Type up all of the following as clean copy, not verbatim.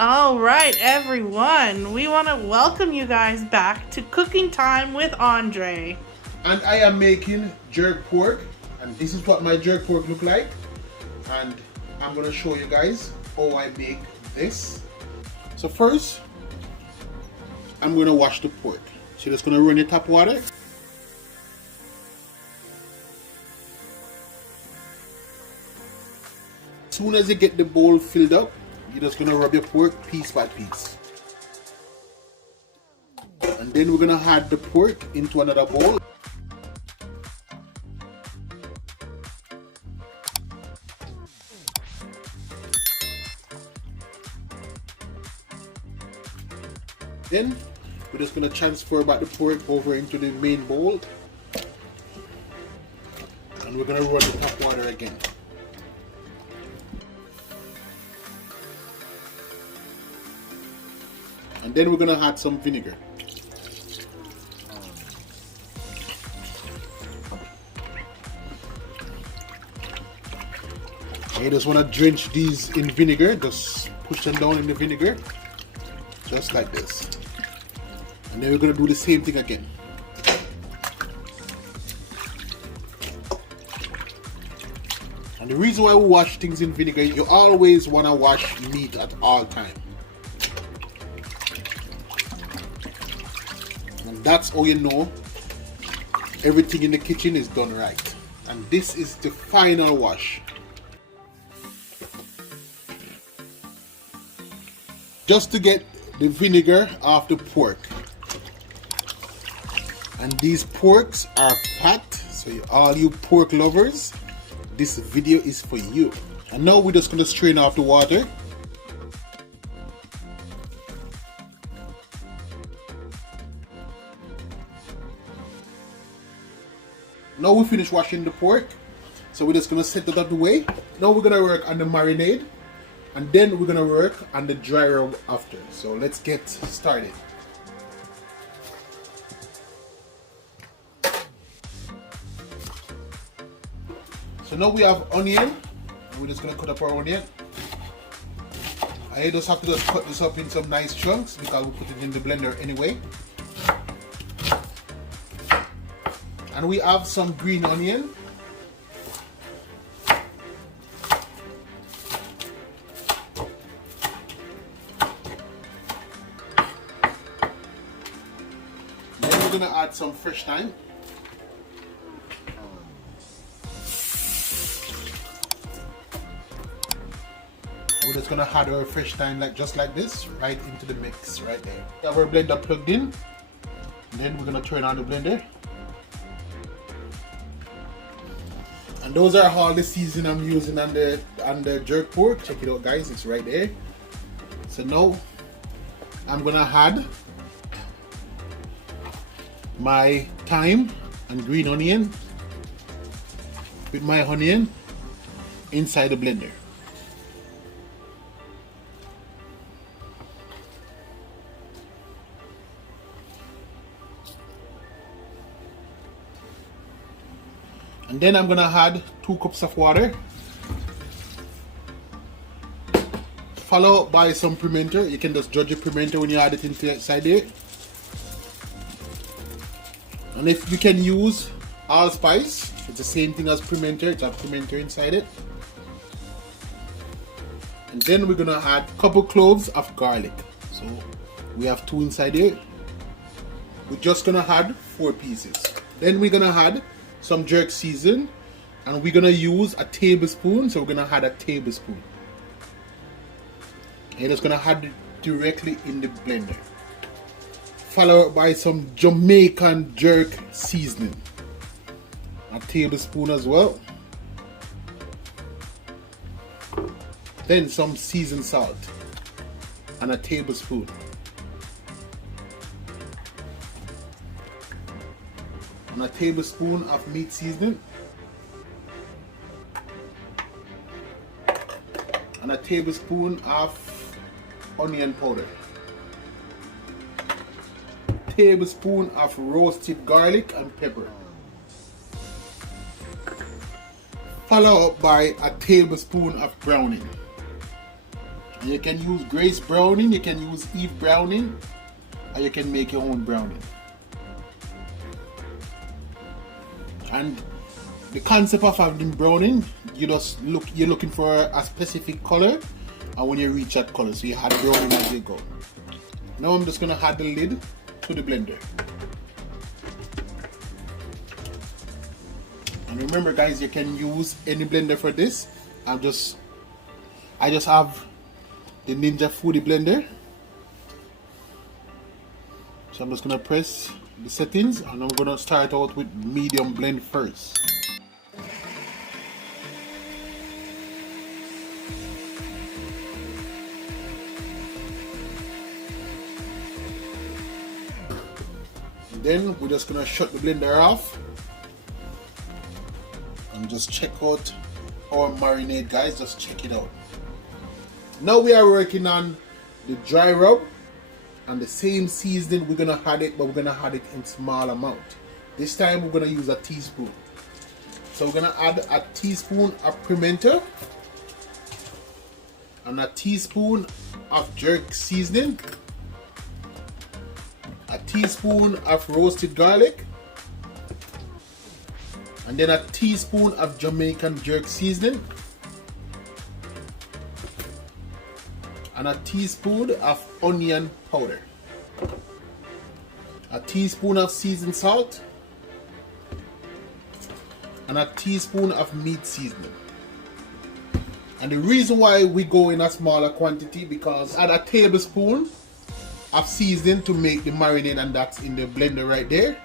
All right, everyone. We want to welcome you guys back to Cooking Time with Andre. And I am making jerk pork, and this is what my jerk pork look like. And I'm gonna show you guys how I make this. So first, I'm gonna wash the pork. So just gonna run the tap water. As soon as you get the bowl filled up, you're just gonna rub your pork piece by piece. And then we're gonna add the pork into another bowl. Then we're just gonna transfer back the pork over into the main bowl. And we're gonna run the tap water again. And then we're gonna add some vinegar. You just want to drench these in vinegar. Just push them down in the vinegar, just like this. And then we're gonna do the same thing again. And the reason why we wash things in vinegar, you always want to wash meat at all time. And that's how you know everything in the kitchen is done right. And this is the final wash. Just to get the vinegar off the pork. And these porks are packed, so all you pork lovers, this video is for you. And now we're just going to strain off the water. Now we finish washing the pork, so we're just going to set that out of the way. Now we're going to work on the marinade, and then we're going to work on the dry rub after. So let's get started. So now we have onion, and we're just going to cut up our onion. I just have to just cut this up in some nice chunks because we put it in the blender anyway. And we have some green onion. Then we're gonna add some fresh thyme. We're just gonna add our fresh thyme just like this, right into the mix, right there. We have our blender plugged in. And then we're gonna turn on the blender. And those are all the seasoning I'm using on the jerk pork. Check it out, guys, it's right there. So now I'm gonna add my thyme and green onion with my onion inside the blender. And then I'm gonna add 2 cups of water, followed by some pimento. You can just judge your pimento when you add it inside there. And if you can use allspice, it's the same thing as pimento. It's a pimento inside it. And then we're gonna add a couple cloves of garlic. So we have 2 inside here. We're just gonna add 4 pieces. Then we're gonna add some jerk season, and we're gonna use a tablespoon. So we're gonna add a tablespoon. And you're just gonna add it directly in the blender, followed by some Jamaican jerk seasoning, a tablespoon as well. Then some seasoned salt and a tablespoon. And a tablespoon of meat seasoning. And a tablespoon of onion powder. Tablespoon of roasted garlic and pepper. Followed up by a tablespoon of browning. And you can use Grace browning, you can use Eve browning, or you can make your own browning. And the concept of having browning, you're looking for a specific color, and when you reach that color, so you add browning as you go. Now I'm just gonna add the lid to the blender. And remember guys, you can use any blender for this. I just have the Ninja Foodie blender. So I'm just gonna press the settings, and I'm gonna start out with medium blend first. Then we're just gonna shut the blender off and just check out our marinade, guys. Just check it out. Now we are working on the dry rub, and the same seasoning we're gonna add it, but we're gonna add it in small amount. This time we're gonna use a teaspoon. So we're gonna add a teaspoon of pimento and a teaspoon of jerk seasoning, a teaspoon of roasted garlic, and then a teaspoon of Jamaican jerk seasoning, and a teaspoon of onion powder, a teaspoon of seasoned salt, and a teaspoon of meat seasoning. And the reason why we go in a smaller quantity, because add a tablespoon of seasoning to make the marinade, and that's in the blender right there.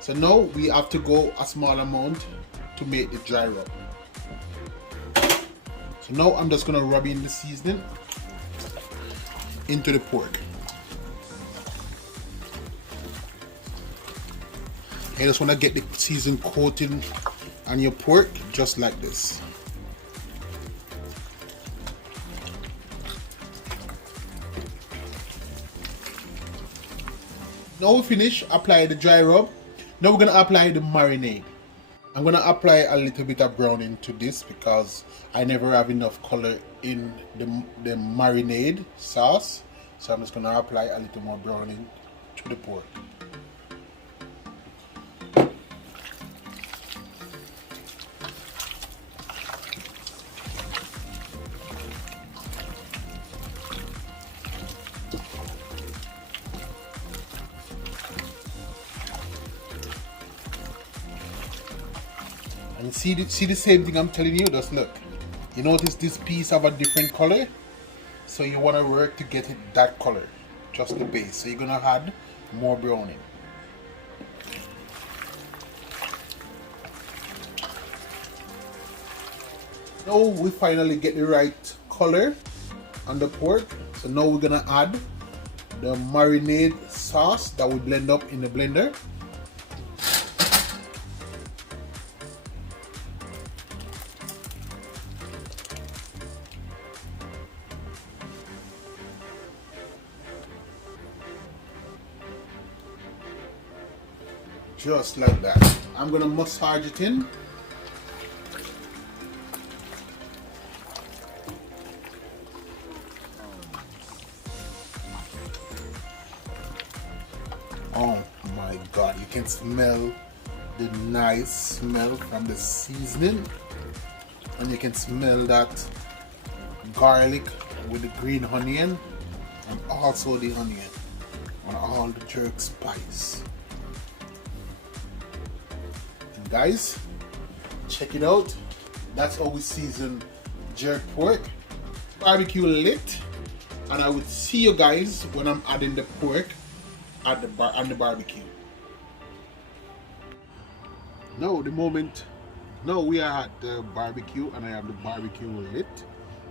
So now we have to go a small amount to make the dry rub. So now I'm just gonna rub in the seasoning into the pork. You just want to get the season coating on your pork just like this. Now we finish, apply the dry rub. Now we're going to apply the marinade. I'm going to apply a little bit of browning to this because I never have enough color in the marinade sauce. So I'm just going to apply a little more browning to the pork. And see the same thing I'm telling you, just look. You notice this piece have a different color? So you want to work to get it that color, just the base. So you're going to add more browning. Now we finally get the right color on the pork. So now we're going to add the marinade sauce that we blend up in the blender. Just like that. I'm gonna massage it in. Oh my God, you can smell the nice smell from the seasoning, and you can smell that garlic with the green onion, and also the onion and all the jerk spice. Guys, check it out. That's how we season jerk pork. Barbecue lit, and I would see you guys when I'm adding the pork at on the barbecue. Now we are at the barbecue, and I have the barbecue lit,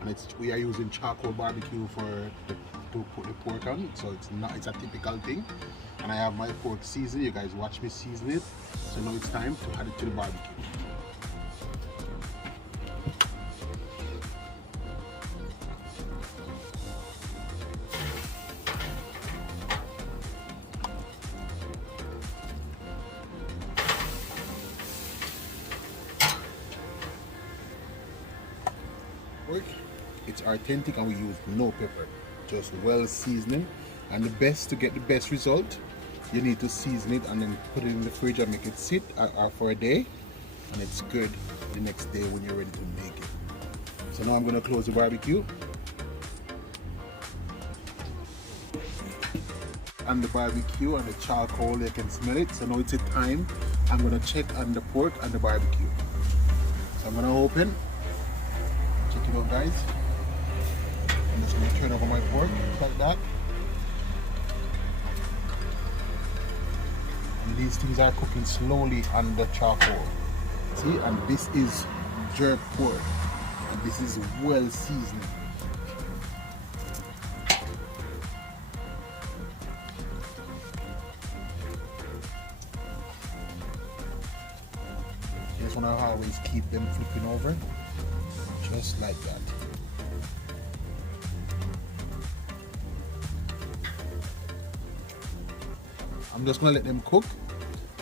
and we are using charcoal barbecue to put the pork on. So it's a typical thing. And I have my pork seasoned. You guys watch me season it. So now it's time to add it to the barbecue. Pork. It's authentic and we use no pepper, just well seasoning. And the best, to get the best result, you need to season it and then put it in the fridge and make it sit for a day, and it's good the next day when you're ready to make it. So now I'm going to close the barbecue. And the barbecue and the charcoal, you can smell it. So now it's a time I'm going to check on the pork and the barbecue. So I'm going to open, check it out guys. I'm just going to turn over my pork like that. And these things are cooking slowly on the charcoal. See, and this is jerk pork, and this is well seasoned. Just want to always keep them flipping over, just like that. I'm just gonna let them cook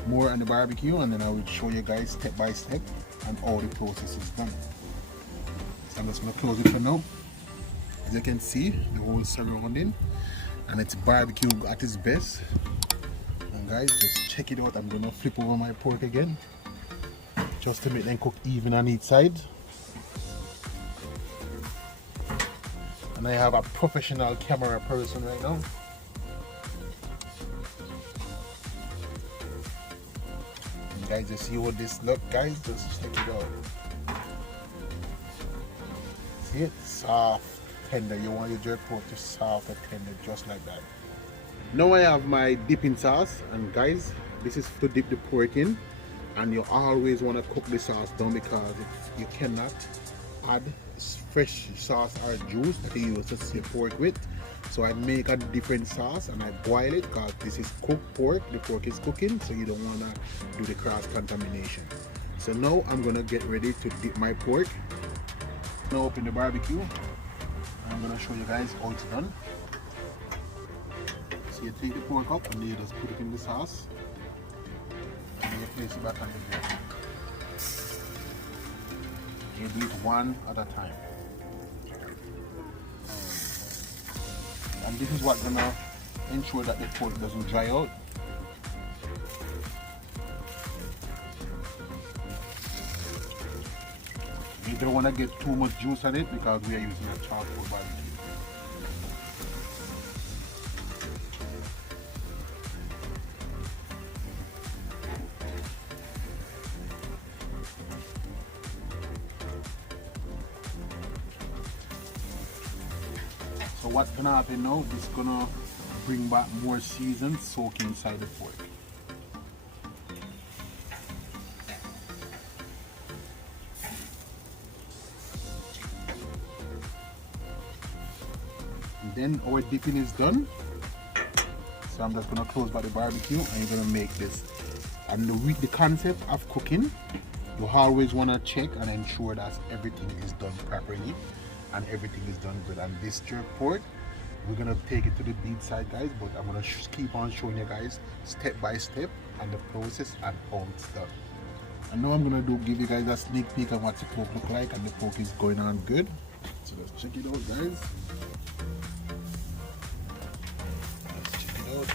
more on the barbecue, and then I will show you guys step by step and all the process is done. So I'm just gonna close it for now. As you can see, the whole surrounding, and it's barbecue at its best. And guys, just check it out. I'm gonna flip over my pork again, just to make them cook even on each side. And I have a professional camera person right now. And guys, you see what this look, guys? Just check it out. See it? Soft, tender. You want your jerk pork to soft and tender, just like that. Now I have my dipping sauce, and guys, this is to dip the pork in. And you always want to cook the sauce down, because you cannot add fresh sauce or juice that you use to sear pork with. So I make a different sauce and I boil it, because this is cooked pork. The pork is cooking, so you don't want to do the cross contamination. So now I'm gonna get ready to dip my pork. Now open the barbecue. I'm gonna show you guys how it's done. So you take the pork up and you just put it in the sauce. And you place it back on the grill. You do it one at a time. And this is what's gonna ensure that the pork doesn't dry out. You don't want to get too much juice on it, because we are using a charcoal barbecue. So what's gonna happen now, it's gonna bring back more season soak inside the pork. And then our dipping is done. So I'm just gonna close by the barbecue, and you're gonna make this. And the concept of cooking, you always wanna check and ensure that everything is done properly and everything is done good. And this jerk pork, we're gonna take it to the beef side, guys, but I'm gonna keep on showing you guys step by step and the process and how it's done. And now I'm gonna give you guys a sneak peek of what the pork look like, and the pork is going on good. So let's check it out, guys. Let's check it out.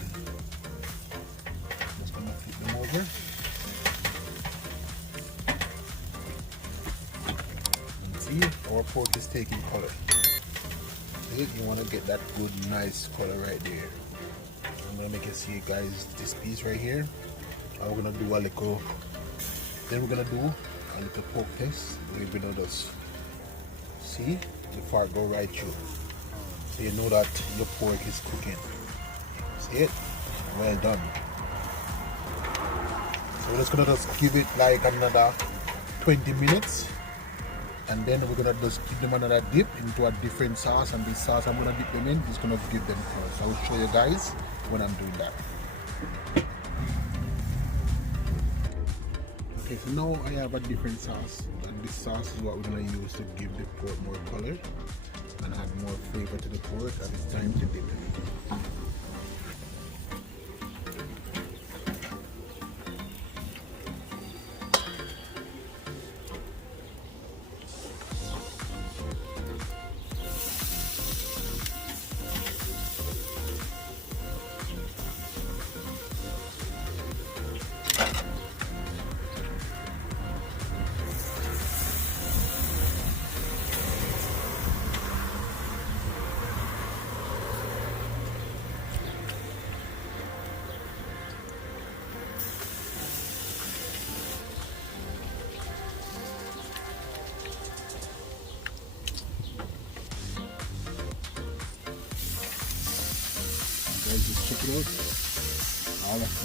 Just gonna flip them over. See, our pork is taking color. See, you want to get that good, nice color right there. I'm gonna make you see, guys, this piece right here. We're gonna do a little. Then we're gonna do a little pork test. We're gonna just see the fart go right through, so you know that your pork is cooking. See it? Well done. So we're just gonna give it like another 20 minutes. And then we're gonna just give them another dip into a different sauce, and this sauce I'm gonna dip them in is gonna give them color. So I'll show you guys when I'm doing that. Okay, so now I have a different sauce, and this sauce is what we're gonna use to give the pork more color and add more flavor to the pork, and it's time to dip it.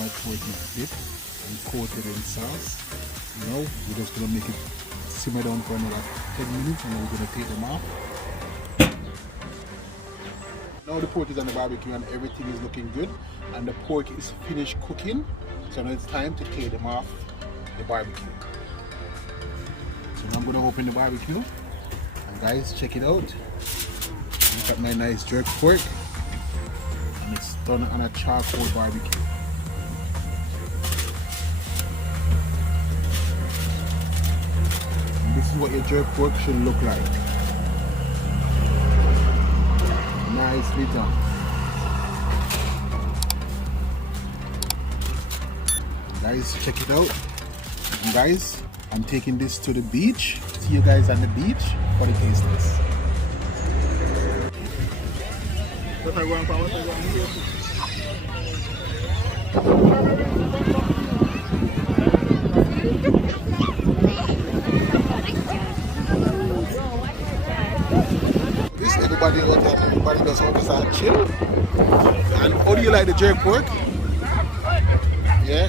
my pork is dipped and coated in sauce. Now we're just gonna make it simmer down for another 10 minutes and then we're gonna take them off. Now the pork is on the barbecue and everything is looking good and the pork is finished cooking. So now it's time to take them off the barbecue. So now I'm gonna open the barbecue and guys, check it out. Look at my nice jerk pork and it's done on a charcoal barbecue. And this is what your jerk pork should look like. Nicely done. Guys, check it out. And guys, I'm taking this to the beach. See you guys on the beach for the taste test. This everybody out there, everybody does always chill. And how do you like the jerk pork? Yeah?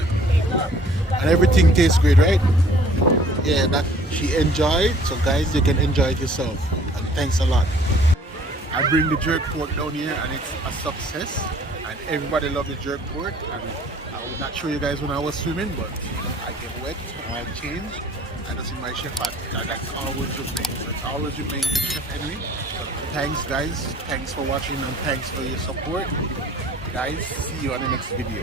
And everything tastes great, right? Yeah, that she enjoyed. So guys, you can enjoy it yourself. And thanks a lot. I bring the jerk pork down here and it's a success. And everybody loves the jerk pork. And I would not show you guys when I was swimming, but I get wet and I change. And that's in my chef hat. And that's always remain. So it's always remain Chef Henry. So thanks guys. Thanks for watching and thanks for your support. Guys, see you on the next video.